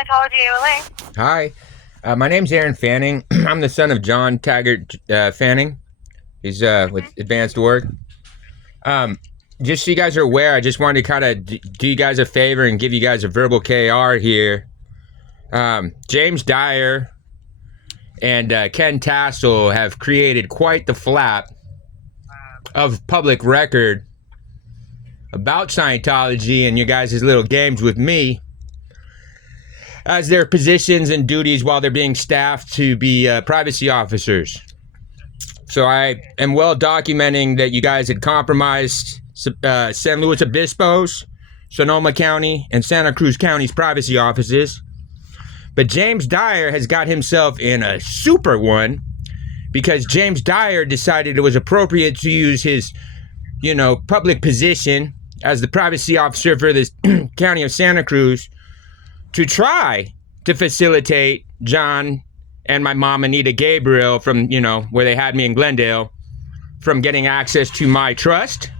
Scientology AOLA. Hi, my name's Aaron Fanning. I'm the son of John Taggart Fanning. He's with Advanced Work. Just so you guys are aware, I just wanted to kind of do you guys a favor and give you guys a verbal KR here. James Dyer and Ken Tassel have created quite the flap of public record about Scientology and you guys' little games with me as their positions and duties while they're being staffed to be privacy officers. So I am well documenting that you guys had compromised San Luis Obispo's, Sonoma County, and Santa Cruz County's privacy offices. But James Dyer has got himself in a super one because James Dyer decided it was appropriate to use his, public position as the privacy officer for this county of Santa Cruz to try to facilitate John and my mom, Anita Gabriel, from, where they had me in Glendale, from getting access to my trust.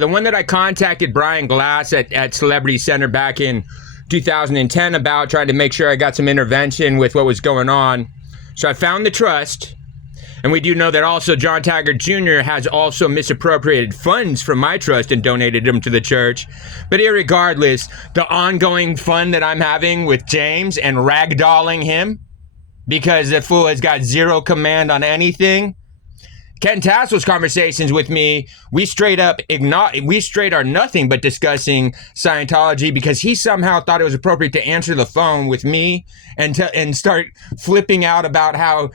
The one that I contacted Brian Glass at Celebrity Center back in 2010 about, trying to make sure I got some intervention with what was going on. So I found the trust. And we do know that also John Taggart Jr. has also misappropriated funds from my trust and donated them to the church. But irregardless, the ongoing fun that I'm having with James and ragdolling him because the fool has got zero command on anything. Ken Tassel's conversations with me, we straight are nothing but discussing Scientology because he somehow thought it was appropriate to answer the phone with me and start flipping out about how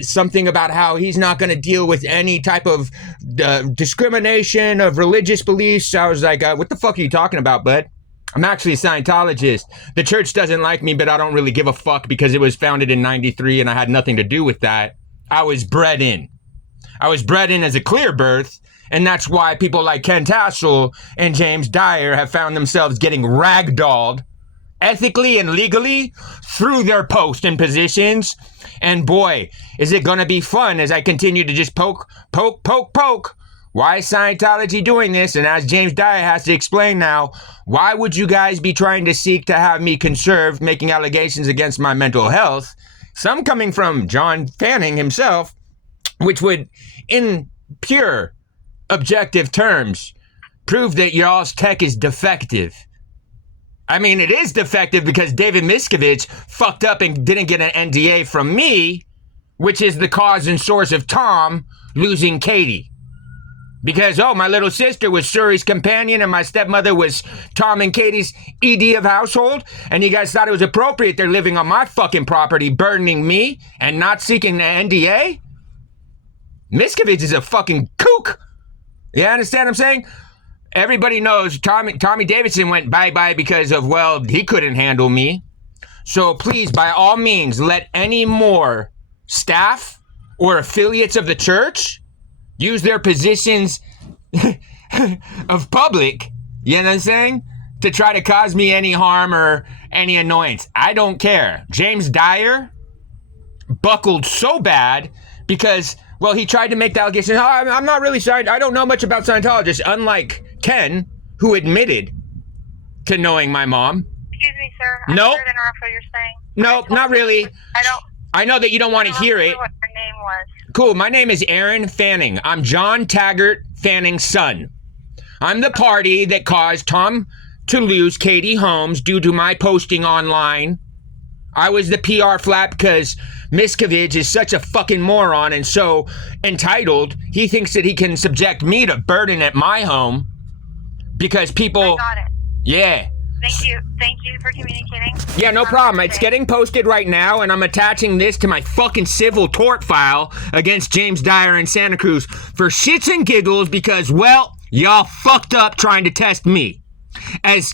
something about how he's not going to deal with any type of discrimination of religious beliefs. I was like, what the fuck are you talking about, bud? I'm actually a Scientologist. The church doesn't like me, but I don't really give a fuck because it was founded in '93 and I had nothing to do with that. I was bred in as a clear birth, and that's why people like Ken Tassel and James Dyer have found themselves getting ragdolled ethically and legally through their posts and positions. And boy, is it going to be fun as I continue to just poke. Why is Scientology doing this? And as James Dyer has to explain now, why would you guys be trying to seek to have me conserved, making allegations against my mental health? Some coming from John Fanning himself, which would, in pure objective terms, prove that y'all's tech is defective. I mean, it is defective because David Miscavage fucked up and didn't get an NDA from me, which is the cause and source of Tom losing Katie. Because, my little sister was Suri's companion and my stepmother was Tom and Katie's ED of household, and you guys thought it was appropriate they're living on my fucking property, burdening me and not seeking an NDA? Miscavige is a fucking kook. You understand what I'm saying? Everybody knows Tommy Davidson went bye-bye because of, he couldn't handle me. So please, by all means, let any more staff or affiliates of the church use their positions of public, you know what I'm saying, to try to cause me any harm or any annoyance. I don't care. James Dyer buckled so bad because, he tried to make the allegation, I'm not really Scientology. I don't know much about Scientologists, unlike Ken, who admitted to knowing my mom. Excuse me, sir. I'm Nope. sorry to interrupt what you're saying. Nope, not really. I know that you don't want to hear it. What your name was. Cool, my name is Aaron Fanning. I'm John Taggart Fanning's son. I'm the party that caused Tom to lose Katie Holmes due to my posting online. I was the PR flap because Miscavige is such a fucking moron and so entitled, he thinks that he can subject me to burden at my home because people... I got it. Yeah. Thank you for communicating. Yeah, no problem. It's getting posted right now, and I'm attaching this to my fucking civil tort file against James Dyer in Santa Cruz for shits and giggles because, y'all fucked up trying to test me. As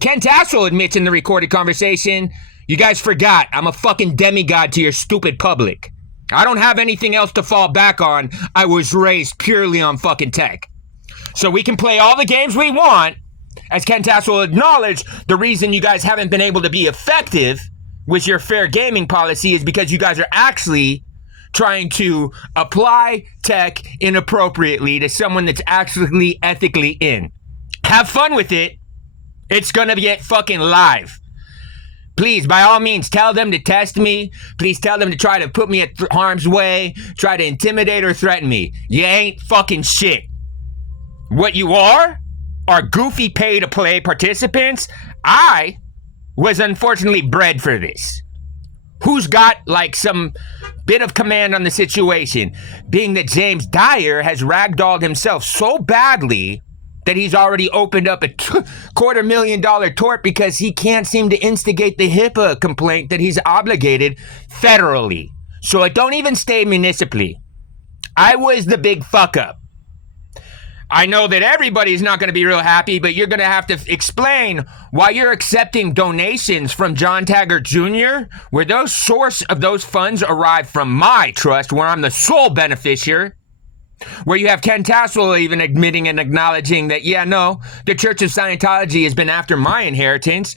Ken Tassel admits in the recorded conversation, you guys forgot I'm a fucking demigod to your stupid public. I don't have anything else to fall back on. I was raised purely on fucking tech. So we can play all the games we want. As Ken Tassel acknowledged, the reason you guys haven't been able to be effective with your fair gaming policy is because you guys are actually trying to apply tech inappropriately to someone that's actually ethically in. Have fun with it. It's gonna get fucking live. Please, by all means, tell them to test me. Please tell them to try to put me at harm's way, try to intimidate or threaten me. You ain't fucking shit. What you are goofy pay-to-play participants. I was unfortunately bred for this. Who's got like some bit of command on the situation? Being that James Dyer has ragdolled himself so badly that he's already opened up a $250,000 tort because he can't seem to instigate the HIPAA complaint that he's obligated federally. So it don't even stay municipally. I was the big fuck up. I know that everybody's not going to be real happy, but you're going to have to explain why you're accepting donations from John Taggart Jr., where those source of those funds arrive from my trust, where I'm the sole beneficiary, where you have Ken Tassel even admitting and acknowledging that, yeah, no, the Church of Scientology has been after my inheritance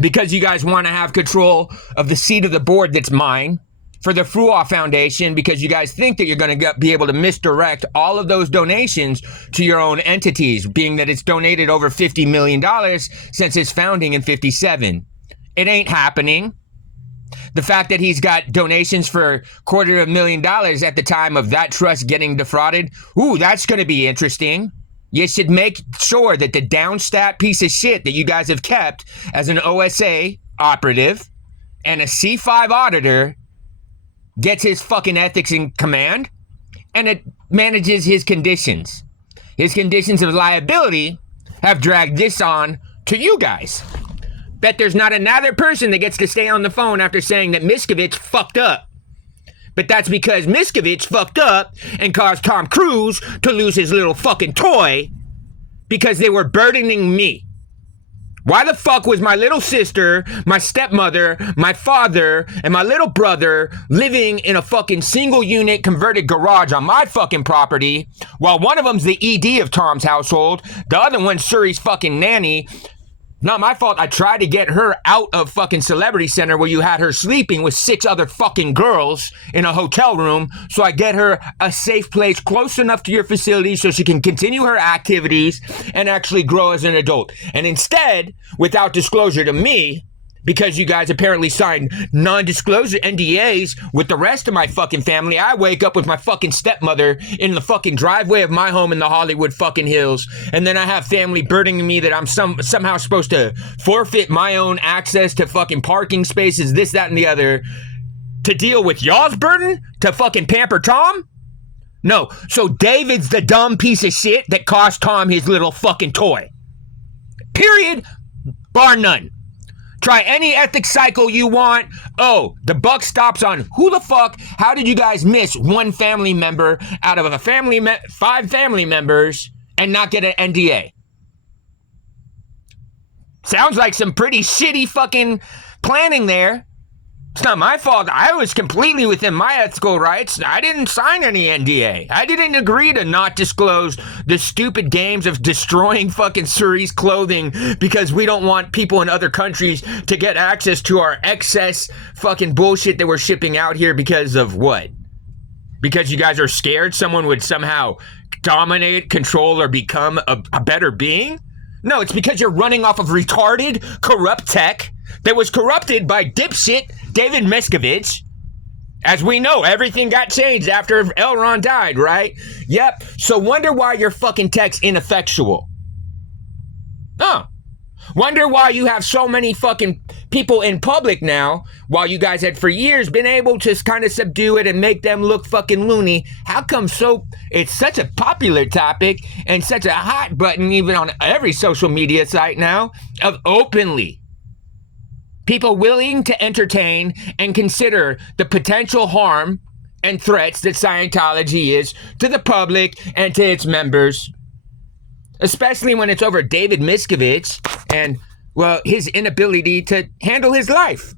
because you guys want to have control of the seat of the board that's mine. For the Fruoff Foundation, because you guys think that you're going to be able to misdirect all of those donations to your own entities, being that it's donated over $50 million since its founding in 57. It ain't happening. The fact that he's got donations for $250,000 at the time of that trust getting defrauded, ooh, that's going to be interesting. You should make sure that the downstat piece of shit that you guys have kept as an OSA operative and a C5 auditor gets his fucking ethics in command, and it manages his conditions. His conditions of liability have dragged this on to you guys. Bet there's not another person that gets to stay on the phone after saying that Miscavage fucked up. But that's because Miscavage fucked up and caused Tom Cruise to lose his little fucking toy because they were burdening me. Why the fuck was my little sister, my stepmother, my father, and my little brother living in a fucking single unit converted garage on my fucking property while one of them's the ED of Tom's household, the other one's Suri's fucking nanny? Not my fault. I tried to get her out of fucking Celebrity Center where you had her sleeping with 6 other fucking girls in a hotel room, so I get her a safe place close enough to your facility so she can continue her activities and actually grow as an adult. And instead, without disclosure to me, because you guys apparently signed non-disclosure NDAs with the rest of my fucking family, I wake up with my fucking stepmother in the fucking driveway of my home in the Hollywood fucking hills, and then I have family burdening me that I'm somehow supposed to forfeit my own access to fucking parking spaces, this, that, and the other, to deal with y'all's burden to fucking pamper Tom? No, so David's the dumb piece of shit that cost Tom his little fucking toy. Period. Bar none. Try any ethics cycle you want. Oh, the buck stops on who the fuck, how did you guys miss one family member out of a family, 5 family members and not get an NDA? Sounds like some pretty shitty fucking planning there. It's not my fault. I was completely within my ethical rights. I didn't sign any NDA. I didn't agree to not disclose the stupid games of destroying fucking Suri's clothing because we don't want people in other countries to get access to our excess fucking bullshit that we're shipping out here because of what? Because you guys are scared someone would somehow dominate, control, or become a better being? No, it's because you're running off of retarded, corrupt tech that was corrupted by dipshit David Miscavage. As we know, everything got changed after L. Ron died, right? Yep. So wonder why your fucking tech's ineffectual. Huh. Wonder why you have so many fucking people in public now, while you guys had for years been able to kind of subdue it and make them look fucking loony. How come it's such a popular topic and such a hot button even on every social media site now of openly people willing to entertain and consider the potential harm and threats that Scientology is to the public and to its members, especially when it's over David Miscavage and, well, his inability to handle his life.